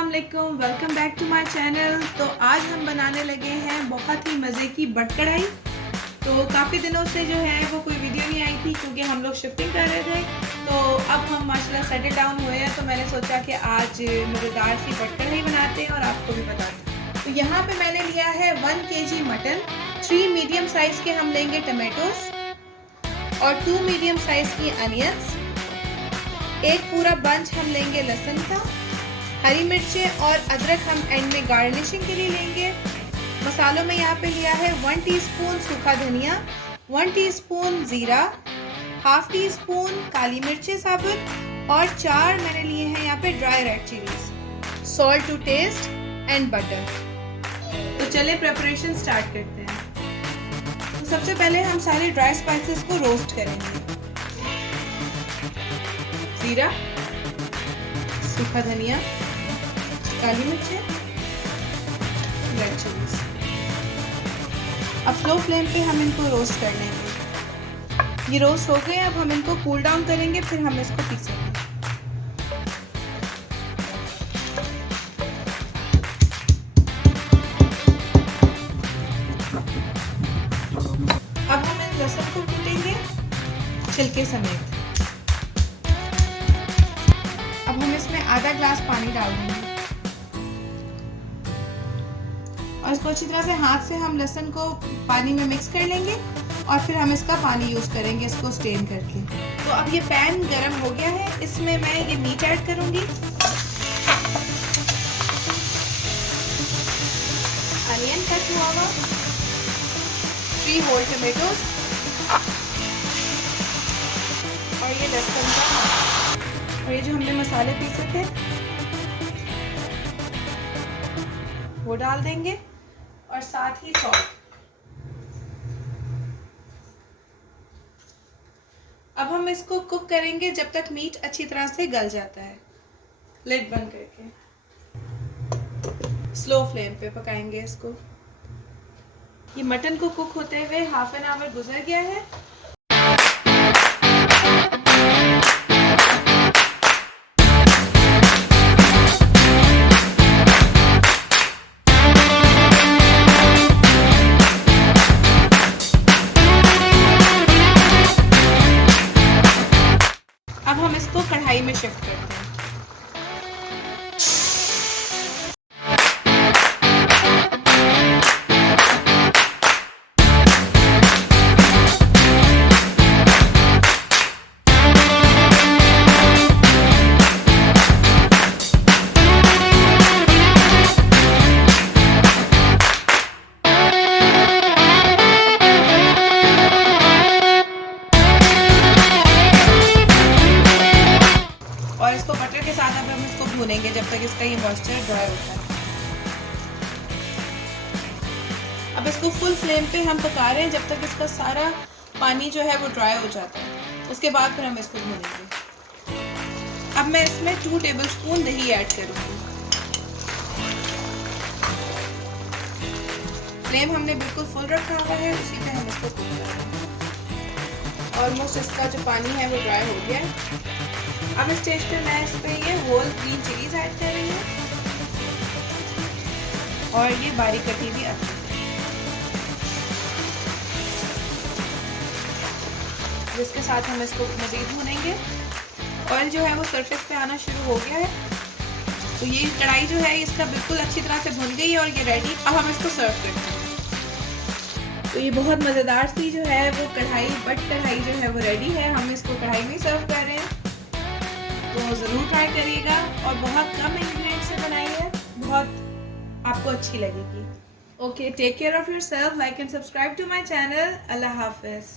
अस्सलाम वालेकुम, welcome back to my channel. तो आज हम बनाने लगे हैं बहुत ही मज़े की बट कढ़ाई। तो काफ़ी दिनों से जो है वो कोई वीडियो नहीं आई थी क्योंकि हम लोग शिफ्टिंग कर रहे थे। तो अब हम माशाल्लाह सेटल डाउन हुए हैं, तो मैंने सोचा कि आज मज़ेदार सी बट कढ़ाई बनाते हैं और आपको भी बताते हैं। तो यहाँ पे मैंने लिया है 1 kg मटन, 3 मीडियम साइज़ के हम लेंगे टमाटोस और 2 मीडियम साइज़ की अनियंस, एक पूरा बंच हम लेंगे लहसुन का, हरी मिर्चें और अदरक हम एंड में गार्निशिंग के लिए लेंगे। मसालों में यहाँ पे लिया है 1 टीस्पून सूखा धनिया, 1 टीस्पून ज़ीरा, हाफ टी स्पून काली मिर्चें साबुत और 4 मैंने लिए हैं यहाँ पे dry red chillies, salt to taste and butter. तो चले प्रिपरेशन स्टार्ट करते हैं। तो सबसे पहले हम सारे ड्राई स्पाइसेस को रोस्ट करेंगे। ज़ीरा, सूखा धनिया, काली मिर्चें, रेड चिलीज। अब स्लो फ्लेम पे हम इनको रोस्ट कर लेंगे। ये रोस्ट हो गए, अब हम इनको कूल डाउन करेंगे, फिर हम इसको पीसेंगे। अब हम इन लहसुन को कूटेंगे छिलके समेत। अब हम इसमें आधा ग्लास पानी डाल देंगे और इसको अच्छी तरह से हाथ से हम लहसुन को पानी में मिक्स कर लेंगे और फिर हम इसका पानी यूज़ करेंगे इसको स्टेन करके। तो अब ये पैन गरम हो गया है, इसमें मैं ये मीट ऐड करूंगी। अनियन कट हुआ हुआ, 3 होल टमेटोज और ये लहसुन का, और ये जो हमने मसाले पीसे थे वो डाल देंगे और साथ ही सॉल्ट। अब हम इसको कुक करेंगे जब तक मीट अच्छी तरह से गल जाता है। लिड बंद करके स्लो फ्लेम पे पकाएंगे इसको। ये मटन को कुक होते हुए हाफ एन आवर गुजर गया है। अब हम इसको कढ़ाई में शिफ्ट करते हैं। और इसको बटर के साथ अब हम इसको भूनेंगे जब तक इसका ये मॉइस्चर ड्राई होता है। अब इसको फुल फ्लेम पे हम पका रहे हैं जब तक इसका सारा पानी जो है वो ड्राई हो जाता है। उसके बाद फिर हम इसको भूनेंगे। अब मैं इसमें 2 टेबलस्पून दही ऐड करूँगी। फ्लेम हमने बिल्कुल फुल रखा हुआ है, उसी पे हम इसको कुक करेंगे। ऑलमोस्ट इसका जो पानी है वो ड्राई हो गया है। अब इस स्टेज पे मैं इस पे ये होल ग्रीन चिलीज ऐड कर रही हूँ और ये बारीक कटी हुई अदरक। जिसके साथ हम इसको मज़ीद भूनेंगे। ऑयल जो है वो सरफेस पे आना शुरू हो गया है। तो ये कढ़ाई जो है इसका बिल्कुल अच्छी तरह से भुन गई है और ये रेडी। अब हम इसको सर्व करते हैं। तो ये बहुत मज़ेदार सी जो है वो कढ़ाई बट कढ़ाई जो है वो रेडी है। हम इसको कढ़ाई में सर्व कर रहे हैं, तो ज़रूर ट्राई करिएगा और बहुत कम इंग्रेडिएंट्स से बनाई है, बहुत आपको अच्छी लगेगी। Okay, take care of yourself, like and subscribe to my channel. अल्लाह हाफ़िज़।